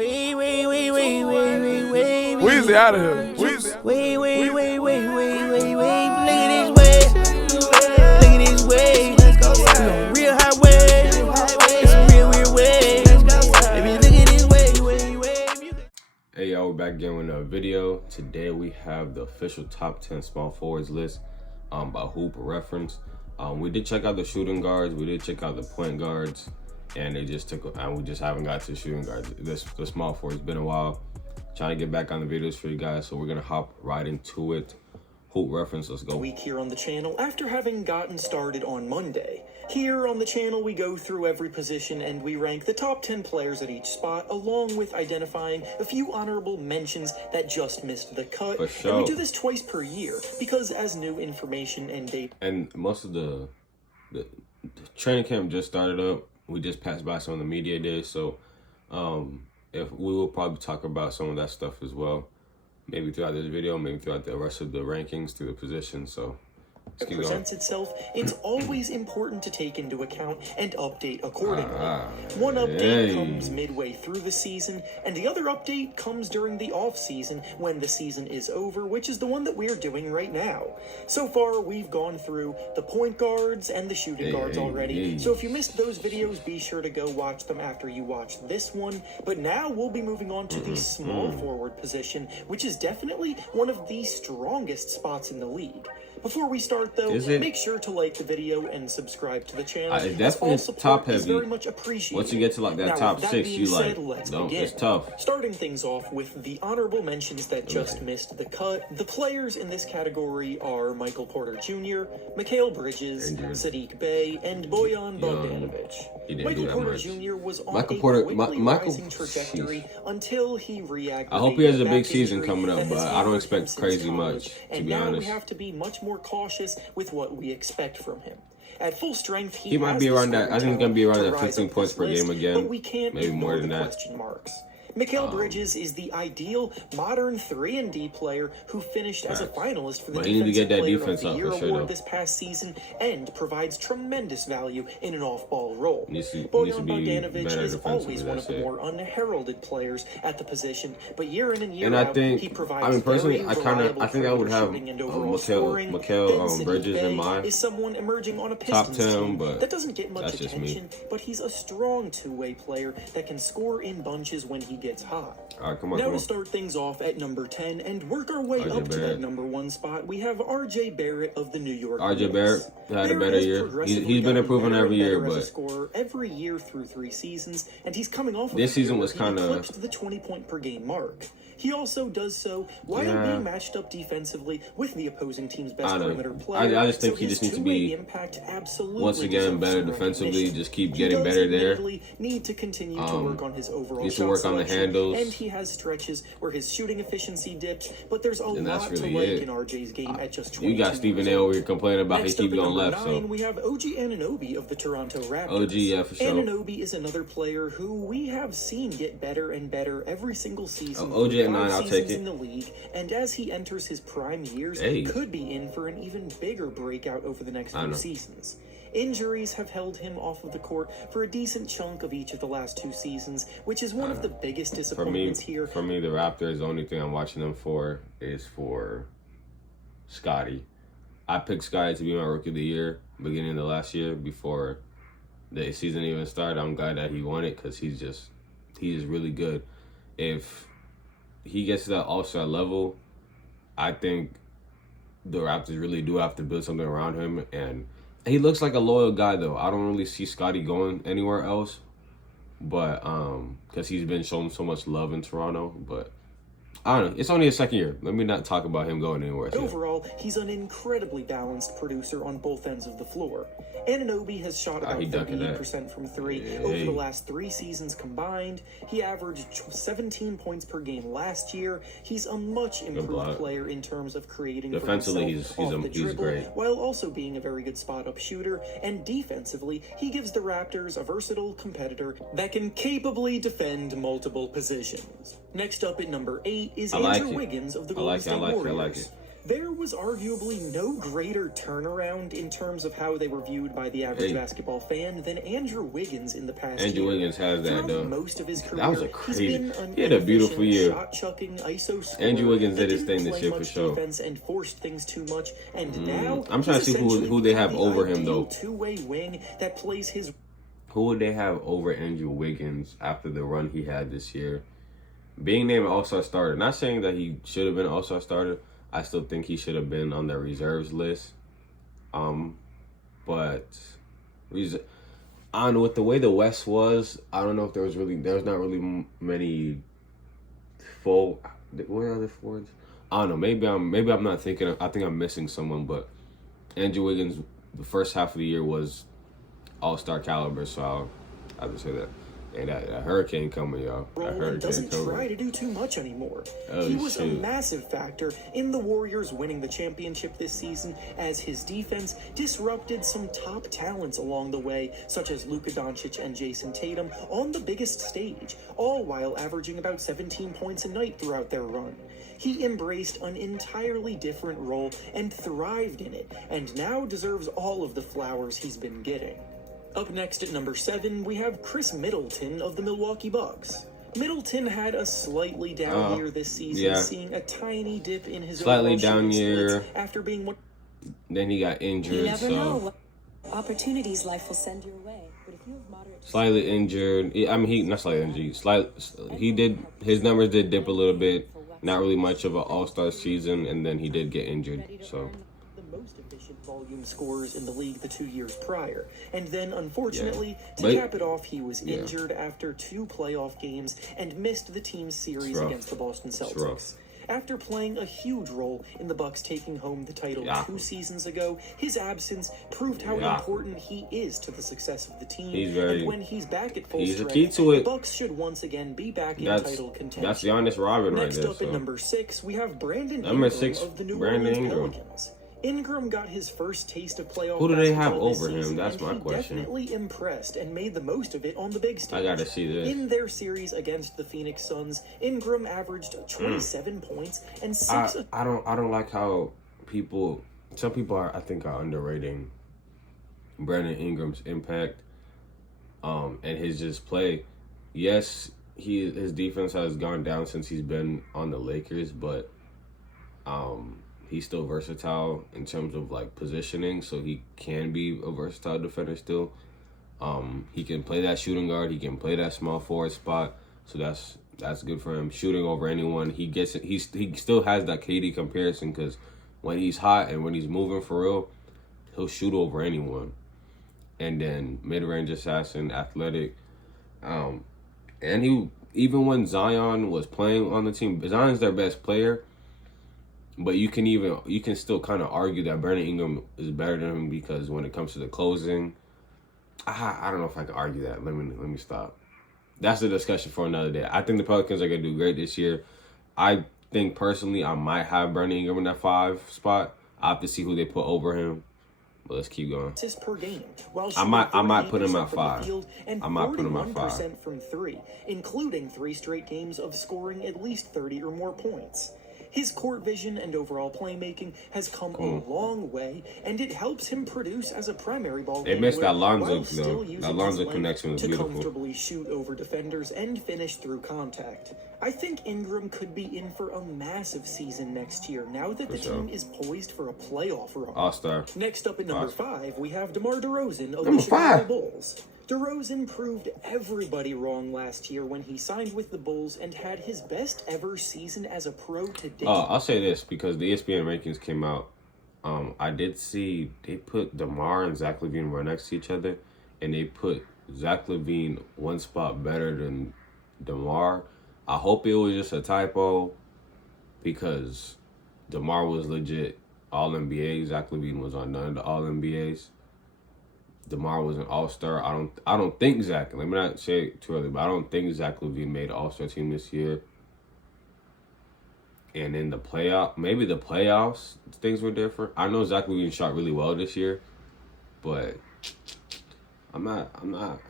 Weezy out of here. Weezy. Look at this way. Let's go. Real highway. It's a real way. Baby, look at this way. Hey y'all, we're back again with another video. Today we have the official top 10 small forwards list by Hoop Reference. We did check out the shooting guards, we did check out the point guards, and we just haven't got to shooting guards. The small forwards. It's been a while. Trying to get back on the videos for you guys, so we're gonna hop right into it. Hoop Reference, let's go. Week here on the channel after having gotten started on Monday. Here on the channel, we go through every position and we rank the top 10 players at each spot, along with identifying a few honorable mentions that just missed the cut. For sure. And we do this twice per year because as new information and data. And most of the training camp just started up. We just passed by some of the media days, so if we will probably talk about some of that stuff as well. Maybe throughout this video, maybe throughout the rest of the rankings through the positions. So let's keep presents going. itself, it's always important to take into account and update accordingly. One update comes midway through the season, and the other update comes during the off-season when the season is over, which is the one that we're doing right now. So far, we've gone through the point guards and the shooting guards already, so if you missed those videos, be sure to go watch them after you watch this one. But now we'll be moving on to the small forward position, which is definitely one of the strongest spots in the league. Before we start, though, make sure to like the video and subscribe to the channel. It's definitely top heavy. Very much appreciated. Once you get to like that top 6, you like, no, it's tough. Starting things off with the honorable mentions that just missed the cut. The players in this category are Michael Porter Jr., Mikal Bridges, Saddiq Bey, and Bojan Bogdanovic. Michael Porter Jr. was on a quickly rising trajectory until he reactivated. I hope he has a big season coming up, but I don't expect crazy much, to be honest. And now we have to be much more cautious with what we expect from him. At full strength, he might be around that. I think he's going to be around that 15 points per game again. But we can't maybe more than that. Question marks. Mikal Bridges is the ideal modern 3-and-D player who finished as a finalist for the Defensive Player of the Year award this past season and provides tremendous value in an off-ball role. Bojan Bogdanovic is always one of the more unheralded players at the position, but year in and year out, he provides personally, I think I would have Mikal Bridges in mind. Is someone emerging on a Pistons team that doesn't get much attention, but he's a strong two-way player that can score in bunches when he gets hot. All right, now to start things off at number 10 and work our way up to that number 1 spot, we have RJ Barrett of the New York Knicks. RJ Barrett had a better year. He's been improving every year, but scorer every year through 3 seasons, and he's coming off. This season was kind of the 20-point per game mark. He also does so while being matched up defensively with the opposing team's best perimeter player. I just think he just needs to be once again better defensively. Just keep getting better there. Need to continue to work on his overall needs to work on the handles. And he has stretches where his shooting efficiency dips, but there's a lot to like in RJ's game at just 22. You got Stephen A. over here complaining about he keeps going left. So we have OG Anunoby of the Toronto Raptors. OG, yeah, for sure. Anunoby is another player who we have seen get better and better every single season. OG at 9, I'll take it. In the league, and as he enters his prime years, could be in for an even bigger breakout over the next few seasons. Injuries have held him off of the court for a decent chunk of each of the last 2 seasons, which is one of the biggest disappointments here. For me, the Raptors, the only thing I'm watching them for is for Scottie. I picked Scottie to be my Rookie of the Year beginning of the last year before the season even started. I'm glad that he won it because he's really good. If he gets to that all-star level, I think the Raptors really do have to build something around him. And he looks like a loyal guy, though. I don't really see Scottie going anywhere else, but because he's been shown so much love in Toronto. But I don't know. It's only his second year. Let me not talk about him going anywhere. Overall, he's an incredibly balanced producer on both ends of the floor. Anunoby has shot about 38% from 3 over the last 3 seasons combined. He averaged 17 points per game last year. He's a much improved player in terms of creating defensively. He's great, while also being a very good spot-up shooter. And defensively, he gives the Raptors a versatile competitor that can capably defend multiple positions. Next up at number 8 is Andrew Wiggins of the Golden State Warriors. There was arguably no greater turnaround in terms of how they were viewed by the average basketball fan than Andrew Wiggins in the past Andrew year. Wiggins has that, Throughout though. most of his career, That was a he's crazy. been an He had a beautiful inefficient year. shot-chucking ISO scorer Andrew Wiggins that did his didn't thing this play year for much sure. defense and forced things too much, and now I'm trying to he's see who they have essentially over the him, though. ideal two-way wing that plays his. Who would they have over Andrew Wiggins after the run he had this year? Being named an All-Star starter. Not saying that he should have been an All-Star starter. I still think he should have been on the reserves list. But I don't know, with the way the West was, I don't know if there was not really many full. What are the forwards? I don't know. Maybe I'm not thinking. I think I'm missing someone. But Andrew Wiggins, the first half of the year was All-Star caliber. So I'll have to say that. And that hurricane coming, y'all. That hurricane Doesn't coming. try to do too much anymore. Oh, He was a shoot. massive factor in the Warriors winning the championship this season, as his defense disrupted some top talents along the way, such as Luka Doncic and Jason Tatum, on the biggest stage, all while averaging about 17 points a night throughout their run. He embraced an entirely different role and thrived in it, and now deserves all of the flowers he's been getting. Up next at number 7, we have Chris Middleton of the Milwaukee Bucks. Middleton had a slightly down year this season, seeing a tiny dip in his Slightly overall down shooting year. splits after being one. Then he got injured. You never so know what opportunities life will send your way. But if you have moderate slightly injured. I mean, he not slightly injured. He did, his numbers did dip a little bit. Not really much of an All-Star season, and then he did get injured. So The most efficient volume scorers in the league the 2 years prior. And then, unfortunately, to But- cap it off, he was injured after 2 playoff games and missed the team's series rough. against the Boston rough. Celtics. After playing a huge role in the Bucks taking home the title 2 seasons ago, his absence proved how important he is to the success of the team. He's very- and when he's back at full he's the strength, key to it. the Bucks should once again be back in title contention. That's Giannis Robin right Next there. up at So number 6, we have Brandon Number Ingram 6, of the New Brandon Orleans Ingram. Pelicans. Ingram got his first taste of playoff Who do they have basketball this over him? season, That's and my he question. definitely impressed and made the most of it on the big stage. I gotta see this. In their series against the Phoenix Suns, Ingram averaged 27 points and 6 I don't like how some people are underrating Brandon Ingram's impact, and his just play. Yes, his defense has gone down since he's been on the Lakers, but he's still versatile in terms of like positioning, so he can be a versatile defender still. He can play that shooting guard, he can play that small forward spot, so that's good for him. Shooting over anyone, he still has that KD comparison, because when he's hot and when he's moving for real, he'll shoot over anyone. And then mid-range assassin, athletic, and even when Zion was playing on the team, Zion's their best player. But you can still kind of argue that Brandon Ingram is better than him, because when it comes to the closing, I don't know if I can argue that. Let me stop. That's a discussion for another day. I think the Pelicans are gonna do great this year. I think personally I might have Brandon Ingram in that 5 spot. I have to see who they put over him. But let's keep going. assists per game, while I might put him 38% at from 5. the field and I might put him at 5. 41% from 3, including 3 straight games of scoring at least 30 or more points. His court vision and overall playmaking has come a long way, and it helps him produce as a primary ball They missed handler that Lonzo, while though. still That using Lonzo his length connection was to beautiful. comfortably shoot over defenders and finish through contact. I think Ingram could be in for a massive season next year, now that the team is poised for a playoff run. All-Star. Next up at number 5, we have DeMar DeRozan of the Number Chicago 5. Bulls. DeRozan proved everybody wrong last year when he signed with the Bulls and had his best ever season as a pro to date. I'll say this, because the ESPN rankings came out. I did see they put DeMar and Zach LaVine right next to each other, and they put Zach LaVine one spot better than DeMar. I hope it was just a typo, because DeMar was legit All-NBA. Zach LaVine was on none of the All-NBAs. DeMar was an All-Star. I don't think Zach, let me not say it too early, but I don't think Zach LaVine made an All-Star team this year. And in the playoffs, things were different. I know Zach LaVine shot really well this year, but I'm not.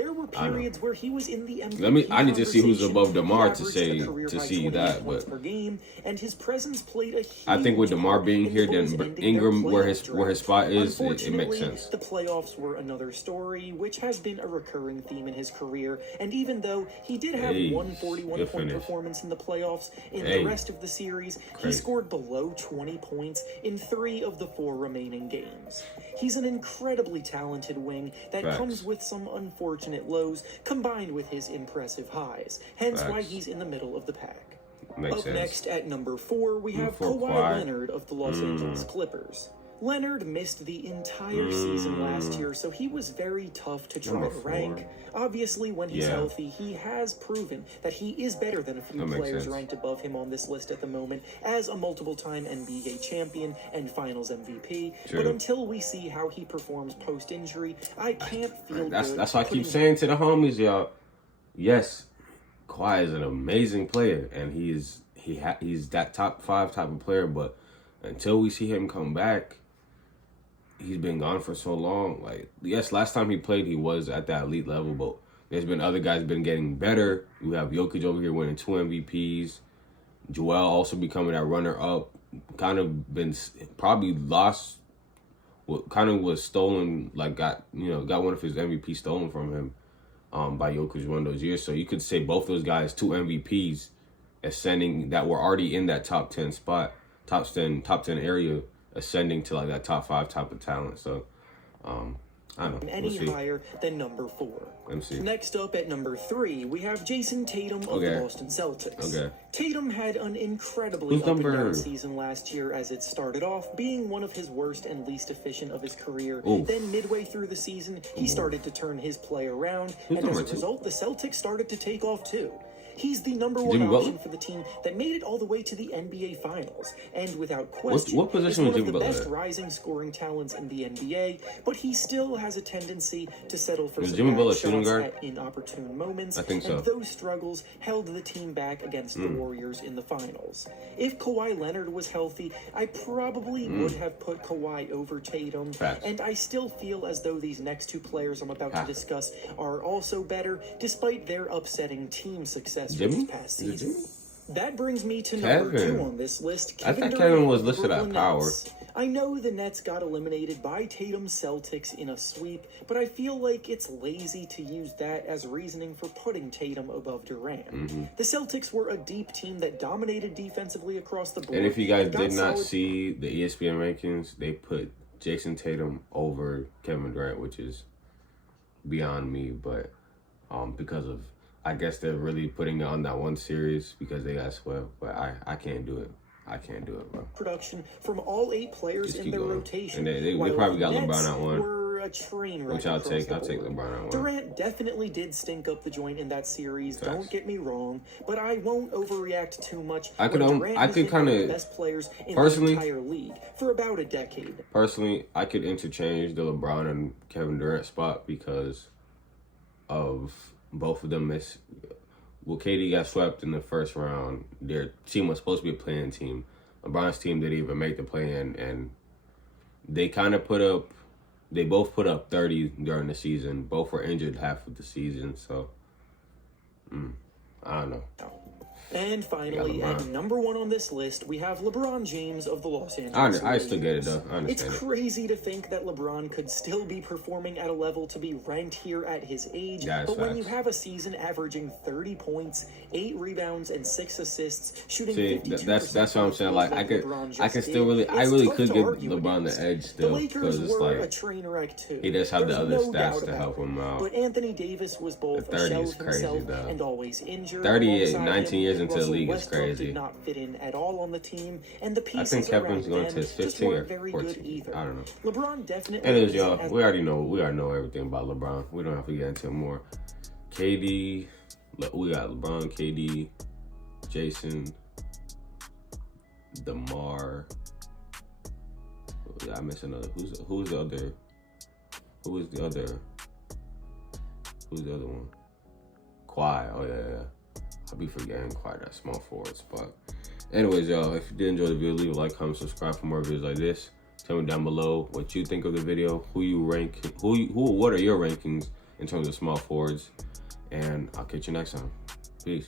There were periods where he was in the MVP. I need to see who's above DeMar to conversation. He say averaged a to see career-high that, 28 points but per game, and his presence played a huge I think with DeMar part being in here, the then Bulls ending their Ingram where playoff his spot is, it makes sense. The playoffs were another story, which has been a recurring theme in his career. And even though he did have one 41-point performance in the playoffs, in the rest of the series, he scored below 20 points in 3 of the 4 remaining games. He's an incredibly talented wing that comes with some unfortunate lows, combined with his impressive highs. Hence why he's in the middle of the pack. Up next at number 4, we have Kawhi Leonard of the Los Angeles Clippers. Leonard missed the entire season last year, so he was very tough to try to rank. Obviously, when he's healthy, he has proven that he is better than a few players ranked above him on this list at the moment, as a multiple-time NBA champion and Finals MVP. But until we see how he performs post-injury, I can't feel good. That's why I keep saying to the homies, y'all. Yes, Kawhi is an amazing player, and he's that top 5 type of player. But until we see him come back, he's been gone for so long. Like, yes, last time he played, he was at that elite level, but there's been other guys been getting better. You have Jokic over here winning 2 MVPs. Joel also becoming that runner-up. Kind of been probably lost. What kind of was stolen, like got one of his MVP stolen from him by Jokic one of those years. So you could say both those guys, 2 MVPs, ascending that were already in that top 10 spot, top 10 area, ascending to like that top 5 type of talent. So I don't know. Any higher than number 4. Let me see. Next up at number 3, we have Jason Tatum of the Boston Celtics. Tatum had an incredibly up-and-down season last year as it started off, being one of his worst and least efficient of his career. Then midway through the season, he started to turn his play around, and as a result, the Celtics started to take off too. He's the number 1 option for the team that made it all the way to the NBA Finals, and without question, what position is one was of the Jimmy best Butler? rising scoring talents in the NBA, but he still has a tendency to settle for some Jimmy Butler bad shooting shots guard? at inopportune moments, I think so. and those struggles held the team back against the Warriors in the Finals. If Kawhi Leonard was healthy, I probably would have put Kawhi over Tatum, and I still feel as though these next 2 players I'm about to discuss are also better, despite their upsetting team success for this past season. That brings me to number 2 on this list. I thought Kevin was listed at power. I know the Nets got eliminated by Tatum's Celtics in a sweep, but I feel like it's lazy to use that as reasoning for putting Tatum above Durant. The Celtics were a deep team that dominated defensively across the board. And if you guys did not see the ESPN rankings, they put Jason Tatum over Kevin Durant, which is beyond me, but because of, I guess they're really putting it on that one series because they got swept, but I can't do it. I can't do it, bro. Production from all 8 players in their rotation. And they probably got LeBron at 1. Were a train wreck, which I'll take. across the board. LeBron at 1. Durant definitely did stink up the joint in that series. Don't get me wrong, but I won't overreact too much. I could kind of best players in personally the entire league for about a decade. Personally, I could interchange the LeBron and Kevin Durant spot because of both of them Well, KD got swept in the first round. Their team was supposed to be a play-in team. LeBron's team didn't even make the play-in, and they both put up 30 during the season. Both were injured half of the season, so I don't know. And finally, at number 1 on this list, we have LeBron James of the Los Angeles I still get it, though. I understand It's crazy to think that LeBron could still be performing at a level to be ranked here at his age, but when you have a season averaging 30 points, 8 rebounds, and 6 assists, shooting 52%, that's what I'm saying. Like, I really could give LeBron the edge still, because it's like a train wreck too. He does have the other stats to help him out. But Anthony Davis was both a shell of himself and always injured. 19 years into the league is crazy. Did not fit in at all on the team, and the pieces I think Kevin's going to his 15 or 14. I don't know. LeBron definitely. Anyways, y'all, we already know everything about LeBron. We don't have to get into it more. KD, we got LeBron, KD, Jason, DeMar. I missed another. Who's the other? Who is the other? Who's the other one? Kawhi. Oh yeah. I'll be forgetting Kawhi, that small forward spot. Anyways, y'all, if you did enjoy the video, leave a like, comment, subscribe for more videos like this. Tell me down below what you think of the video, who you rank, what are your rankings, in terms of small forwards. And I'll catch you next time. Peace.